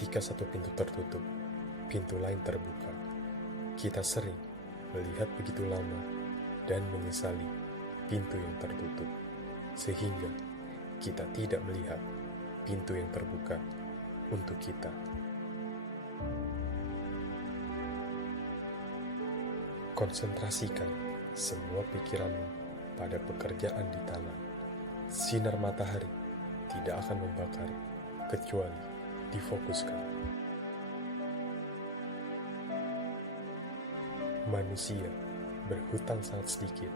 Ketika satu pintu tertutup, pintu lain terbuka. Kita sering melihat begitu lama dan menyesali pintu yang tertutup, sehingga kita tidak melihat pintu yang terbuka untuk kita. Konsentrasikan semua pikiranmu pada pekerjaan di tanah. Sinar matahari tidak akan membakar kecuali difokuskan. Manusia berhutang sangat sedikit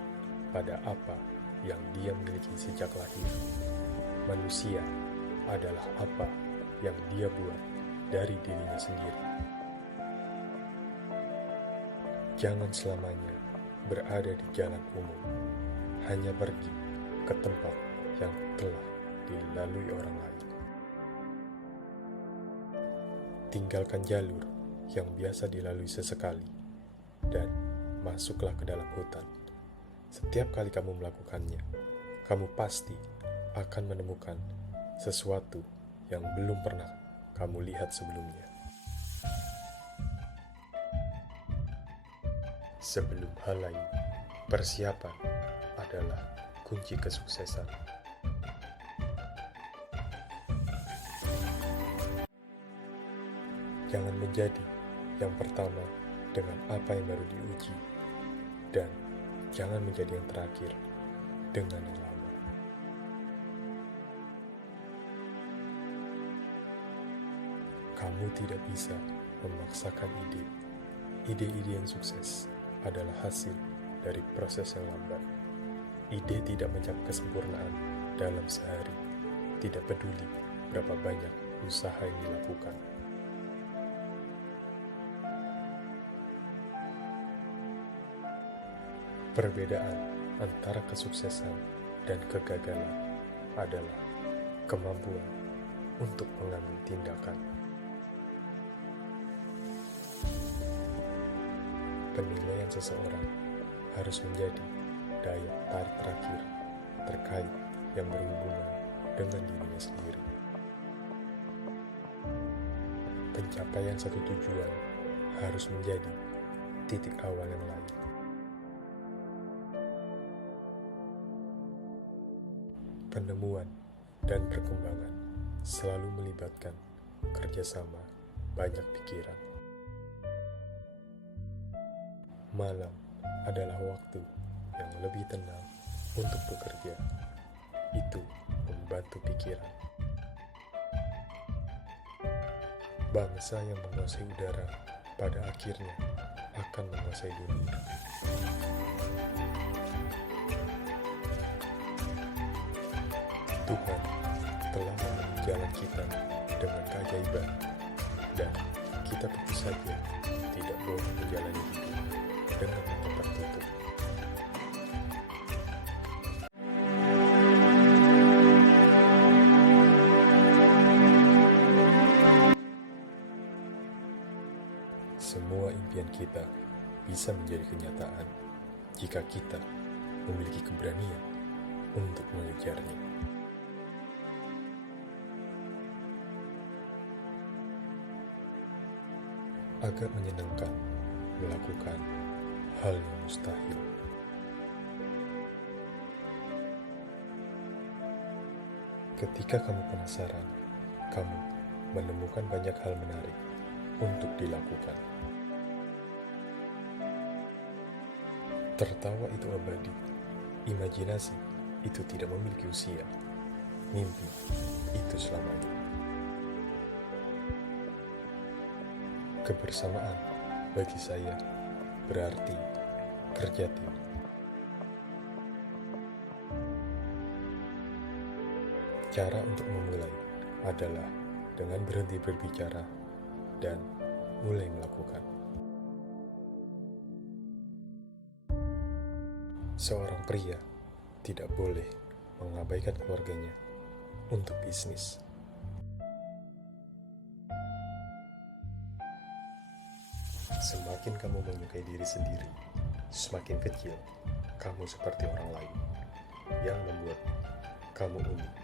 pada apa yang dia miliki sejak lahir. Manusia adalah apa yang dia buat dari dirinya sendiri. Jangan selamanya berada di jalan umum, hanya pergi ke tempat yang telah dilalui orang lain. Tinggalkan jalur yang biasa dilalui sesekali dan masuklah ke dalam hutan. Setiap kali kamu melakukannya, kamu pasti akan menemukan sesuatu yang belum pernah kamu lihat sebelumnya. Sebelum hal lain, persiapan adalah kunci kesuksesan. Jangan menjadi yang pertama dengan apa yang baru diuji, dan jangan menjadi yang terakhir dengan yang lama. Kamu tidak bisa memaksakan ide. Ide-ide yang sukses adalah hasil dari proses yang lambat. Ide tidak mencapai kesempurnaan dalam sehari, tidak peduli berapa banyak usaha yang dilakukan. Perbedaan antara kesuksesan dan kegagalan adalah kemampuan untuk mengambil tindakan. Penilaian seseorang harus menjadi daya tarik terakhir terkait yang berhubungan dengan dirinya sendiri. Pencapaian satu tujuan harus menjadi titik awal yang lain. Penemuan dan perkembangan selalu melibatkan kerjasama banyak pikiran. Malam adalah waktu yang lebih tenang untuk bekerja. Itu membantu pikiran. Bangsa yang menguasai udara pada akhirnya akan menguasai dunia. Tuhan telah memenuhi jalan kita dengan keajaiban, dan kita tentu saja tidak boleh menjalani hidup dengan mata tertutup. Semua impian kita bisa menjadi kenyataan jika kita memiliki keberanian untuk mengejarnya. Agak menyenangkan melakukan hal yang mustahil. Ketika kamu penasaran, kamu menemukan banyak hal menarik untuk dilakukan. Tertawa itu abadi, imajinasi itu tidak memiliki usia, mimpi itu selamanya. Kebersamaan bagi saya berarti kerja tim. Cara untuk memulai adalah dengan berhenti berbicara dan mulai melakukan. Seorang pria tidak boleh mengabaikan keluarganya untuk bisnis. Semakin kamu menyukai diri sendiri, semakin kecil kamu seperti orang lain yang membuat kamu unik.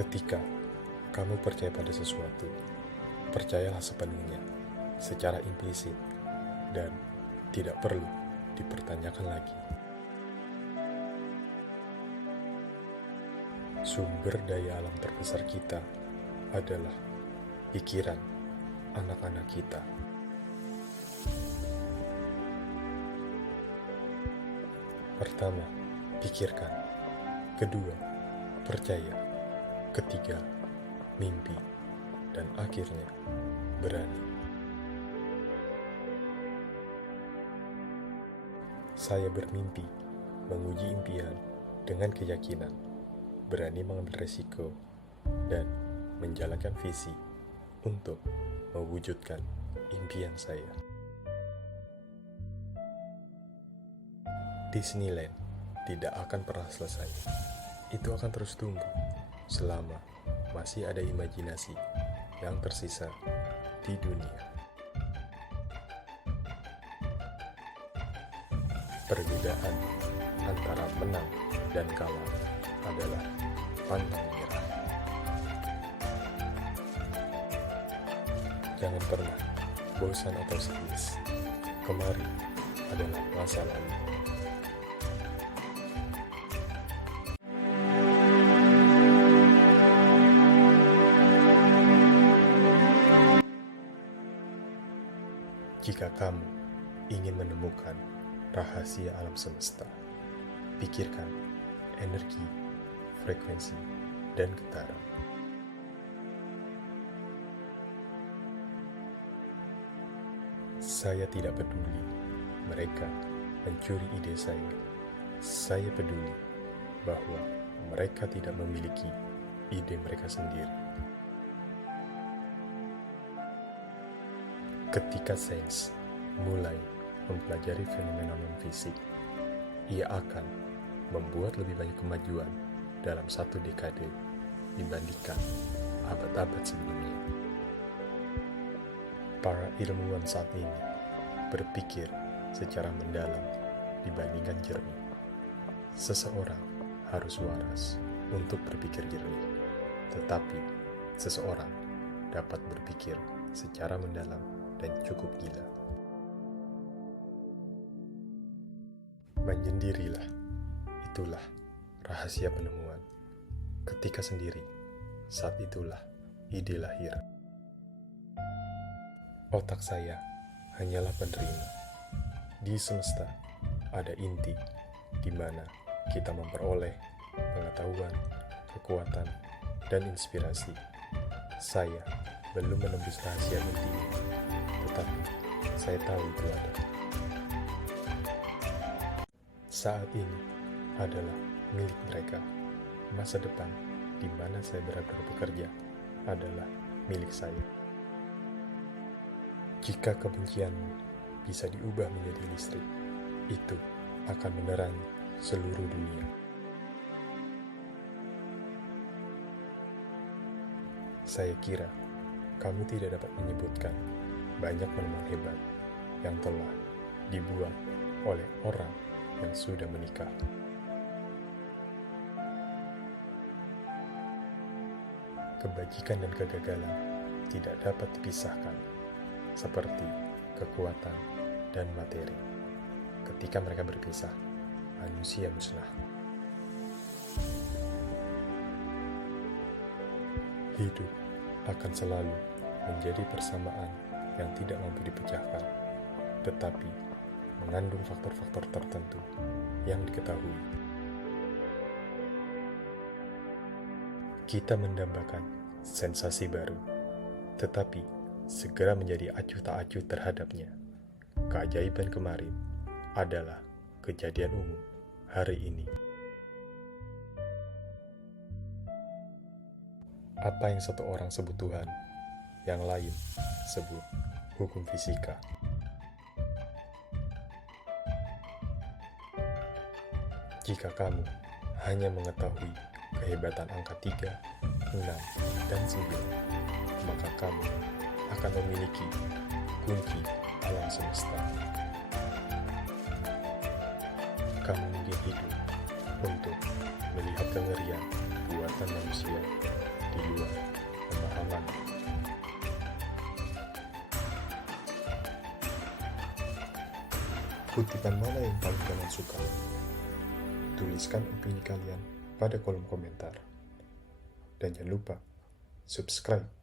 Ketika kamu percaya pada sesuatu, percayalah sepenuhnya, secara implisit, dan tidak perlu dipertanyakan lagi. Sumber daya alam terbesar kita adalah pikiran anak-anak kita. Pertama, pikirkan. Kedua, percaya. Ketiga, mimpi. Dan akhirnya, berani. Saya bermimpi menguji impian dengan keyakinan, berani mengambil resiko, dan menjalankan visi untuk mewujudkan impian saya. Disneyland tidak akan pernah selesai. Itu akan terus tumbuh selama masih ada imajinasi yang tersisa di dunia. Perbedaan antara menang dan kalah adalah pantang menyerah. Jangan pernah bosan atau sedih. Kemarin adalah masa lalu. Jika kamu ingin menemukan rahasia alam semesta, pikirkan energi, frekuensi, dan getaran. Saya tidak peduli mereka mencuri ide saya. Saya peduli bahwa mereka tidak memiliki ide mereka sendiri. Ketika sains mulai mempelajari fenomena non-fisik, ia akan membuat lebih banyak kemajuan dalam 1 dekade dibandingkan abad-abad sebelumnya. Para ilmuwan saat ini berpikir secara mendalam dibandingkan jernih. Seseorang harus waras untuk berpikir jernih, tetapi seseorang dapat berpikir secara mendalam dan cukup gila. Menyendirilah, itulah rahasia penemuan. Ketika sendiri, saat itulah ide lahir. Otak saya hanyalah penerima. Di semesta ada inti di mana kita memperoleh pengetahuan, kekuatan, dan inspirasi. Saya belum menembus rahasia inti ini, tetapi saya tahu itu ada. Saat ini adalah milik mereka. Masa depan di mana saya benar-benar bekerja adalah milik saya. Jika kebencianmu bisa diubah menjadi listrik, itu akan menerangi seluruh dunia. Saya kira kamu tidak dapat menyebutkan banyak penemuan hebat yang telah dibuat oleh orang yang sudah menikah. Kebajikan dan kegagalan tidak dapat dipisahkan, seperti kekuatan dan materi. Ketika mereka berpisah, manusia musnah. Hidup akan selalu menjadi persamaan yang tidak mampu dipecahkan, tetapi mengandung faktor-faktor tertentu yang diketahui. Kita mendambakan sensasi baru, tetapi segera menjadi acuh tak acuh terhadapnya. Keajaiban kemarin adalah kejadian umum hari ini. Apa yang satu orang sebut Tuhan, yang lain sebut hukum fisika. Jika kamu hanya mengetahui kehebatan angka 3, 6, dan 9, maka kamu akan memiliki kunci alam semesta. Kamu mungkin hidup untuk melihat kengerian buatan manusia di luar pemahaman. Kutipan mana yang paling kalian suka? Tuliskan opini kalian pada kolom komentar. Dan jangan lupa subscribe